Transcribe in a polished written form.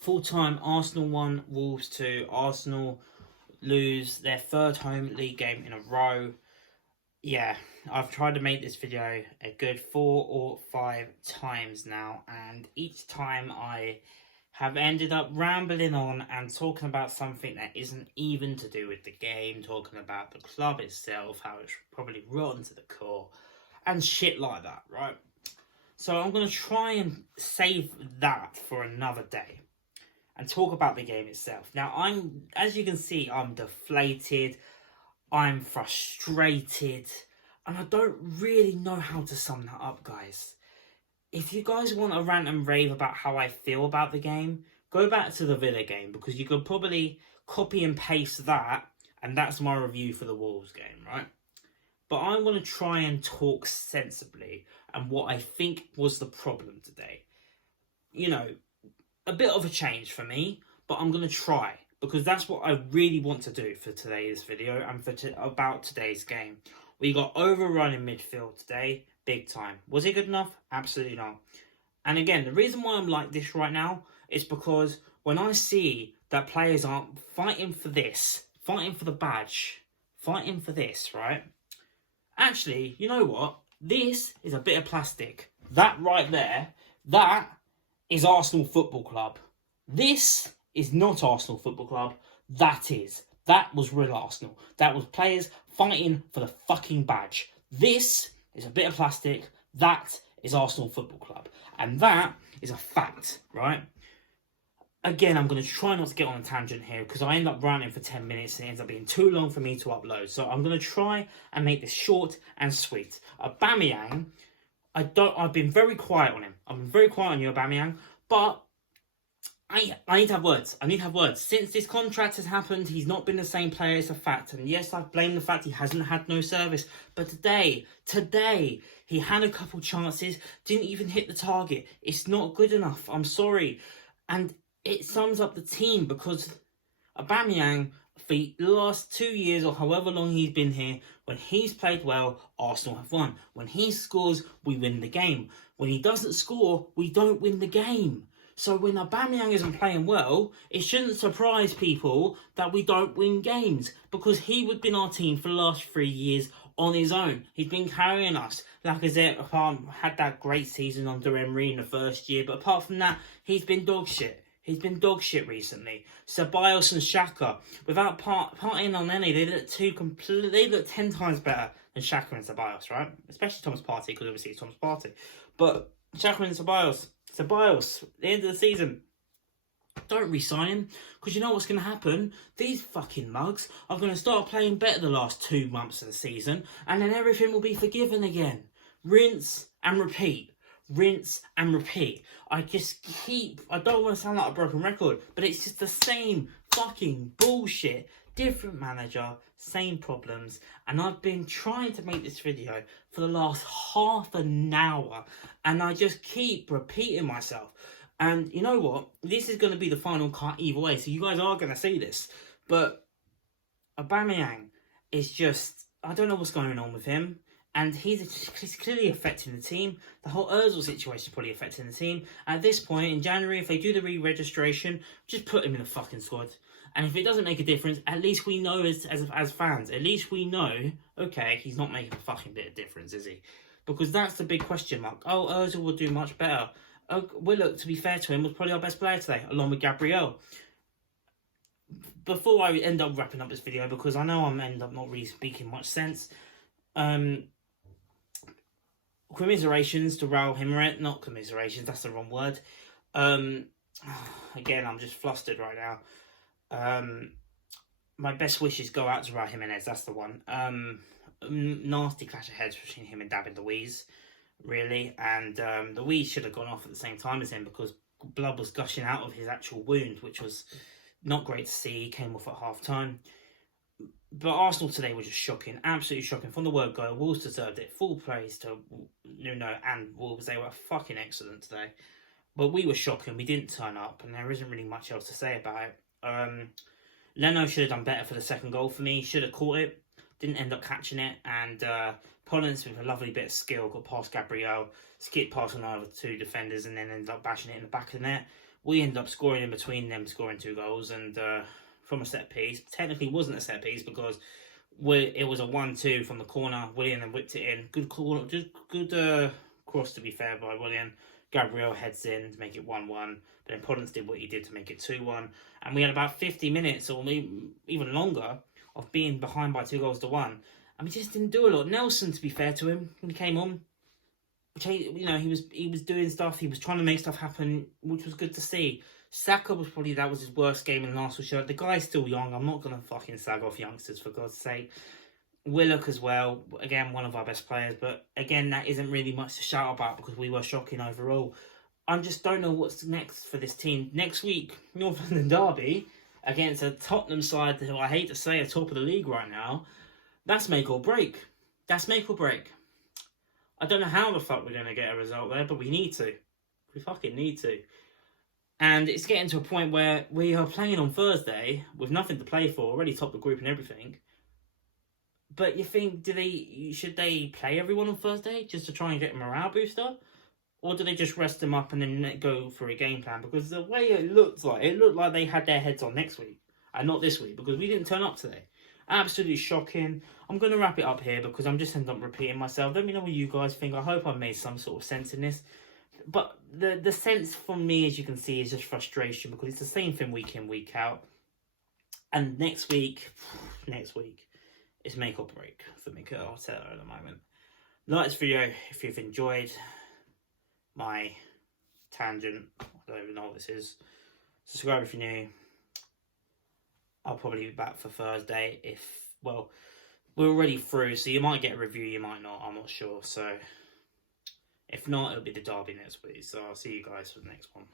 Full time, Arsenal 1, Wolves 2. Arsenal lose their third home league game in a row. Yeah, I've tried to make this video a good 4 or 5 times now, and each time I have ended up rambling on and talking about something that isn't even to do with the game, talking about the club itself, how it's probably rotten to the core, and shit like that, right? So I'm going to try and save that for another day and talk about the game itself. Now, as you can see, I'm deflated, I'm frustrated, and I don't really know how to sum that up, guys. If you guys want to rant and rave about how I feel about the game, go back to the Villa game, because you could probably copy and paste that, and that's my review for the Wolves game, right? But I'm going to try and talk sensibly and what I think was the problem today. You know, a bit of a change for me, but I'm going to try, because that's what I really want to do for today's video and for about today's game. We got overrun in midfield today, big time. Was it good enough? Absolutely not. And again, the reason why I'm like this right now is because when I see that players aren't fighting for this, fighting for the badge, fighting for this, right? Actually, you know what? This is a bit of plastic. That right there, that is Arsenal Football Club. This is not Arsenal Football Club. That is. That was real Arsenal. That was players fighting for the fucking badge. This is a bit of plastic. That is Arsenal Football Club. And that is a fact, right? Again, I'm going to try not to get on a tangent here, because I end up ranting for 10 minutes and it ends up being too long for me to upload. So I'm going to try and make this short and sweet. Aubameyang, I've been very quiet on him. I've been very quiet on you, Aubameyang. But I need to have words. I need to have words. Since this contract has happened, he's not been the same player. It's a fact. And yes, I blame the fact he hasn't had no service. But today, he had a couple chances, didn't even hit the target. It's not good enough. I'm sorry. And it sums up the team, because Aubameyang, for the last 2 years or however long he's been here, when he's played well, Arsenal have won. When he scores, we win the game. When he doesn't score, we don't win the game. So when Aubameyang isn't playing well, it shouldn't surprise people that we don't win games, because he would have been our team for the last 3 years on his own. He's been carrying us. Lacazette had that great season under Emery in the first year, but apart from that, he's been dog shit. He's been dog shit recently. Ceballos and Xhaka, without partying on any, they look 10 times better than Xhaka and Ceballos, right? Especially Thomas Partey, because obviously it's Thomas Partey. But Xhaka and Ceballos, at the end of the season, don't re-sign him, because you know what's going to happen? These fucking mugs are going to start playing better the last 2 months of the season, and then everything will be forgiven again. Rinse and repeat. Rinse and repeat. I don't want to sound like a broken record, but it's just the same fucking bullshit. Different manager, same problems. And I've been trying to make this video for the last half an hour, and I just keep repeating myself. And you know what? This is going to be the final cut either way, so you guys are going to see this. But Aubameyang is just, I don't know what's going on with him. And he's clearly affecting the team. The whole Ozil situation is probably affecting the team. At this point, in January, if they do the re-registration, just put him in the fucking squad. And if it doesn't make a difference, at least we know as fans, at least we know, okay, he's not making a fucking bit of difference, is he? Because that's the big question mark. Oh, Ozil will do much better. Willock, to be fair to him, was probably our best player today, along with Gabriel. Before I end up wrapping up this video, because I know I'm end up not really speaking much sense, commiserations to Raul Jimenez, not commiserations, that's the wrong word. Again, I'm just flustered right now. My best wishes go out to Raul Jimenez, that's the one. Nasty clash of heads between him and David Luiz, really. And Luiz should have gone off at the same time as him, because blood was gushing out of his actual wound, which was not great to see. He came off at half time. But Arsenal today were just shocking, absolutely shocking. From the word go, Wolves deserved it. Full praise to Nuno and Wolves. They were fucking excellent today. But we were shocking. We didn't turn up, and there isn't really much else to say about it. Leno should have done better for the second goal for me. Should have caught it. Didn't end up catching it. And Pollins, with a lovely bit of skill, got past Gabriel, skipped past another 2 defenders, and then ended up bashing it in the back of the net. We ended up scoring in between them, scoring 2 goals, and from a set piece. Technically, it wasn't a set piece because it was a 1-2 from the corner. Willian then whipped it in. Good corner, just good cross to be fair by Willian. Gabriel heads in to make it 1-1. But then Podence did what he did to make it 2-1. And we had about 50 minutes or even longer of being behind by 2 goals to 1. And we just didn't do a lot. Nelson, to be fair to him, when he came on, he was doing stuff. He was trying to make stuff happen, which was good to see. Saka that was his worst game in the Arsenal shirt. The guy's still young. I'm not gonna fucking slag off youngsters for God's sake. Willock as well, again one of our best players, but again that isn't really much to shout about because we were shocking overall. I just don't know what's next for this team. Next week, North London derby against a Tottenham side who I hate to say are top of the league right now. That's make or break. That's make or break. I don't know how the fuck we're going to get a result there, but we need to. We fucking need to. And it's getting to a point where we are playing on Thursday with nothing to play for, already top the group and everything. But you think, should they play everyone on Thursday just to try and get a morale booster? Or do they just rest them up and then go for a game plan? Because the way it looked like they had their heads on next week and not this week because we didn't turn up today. Absolutely shocking. I'm going to wrap it up here because I'm just ending up repeating myself. Let me know what you guys think. I hope I've made some sort of sense in this. But the sense from me, as you can see, is just frustration because it's the same thing week in, week out. And next week, it's make or break for Mikel Arteta at the moment. Like this video if you've enjoyed my tangent. I don't even know what this is. Subscribe if you're new. I'll probably be back for Thursday we're already through, so you might get a review, you might not, I'm not sure. So if not, it'll be the derby next week. So I'll see you guys for the next one.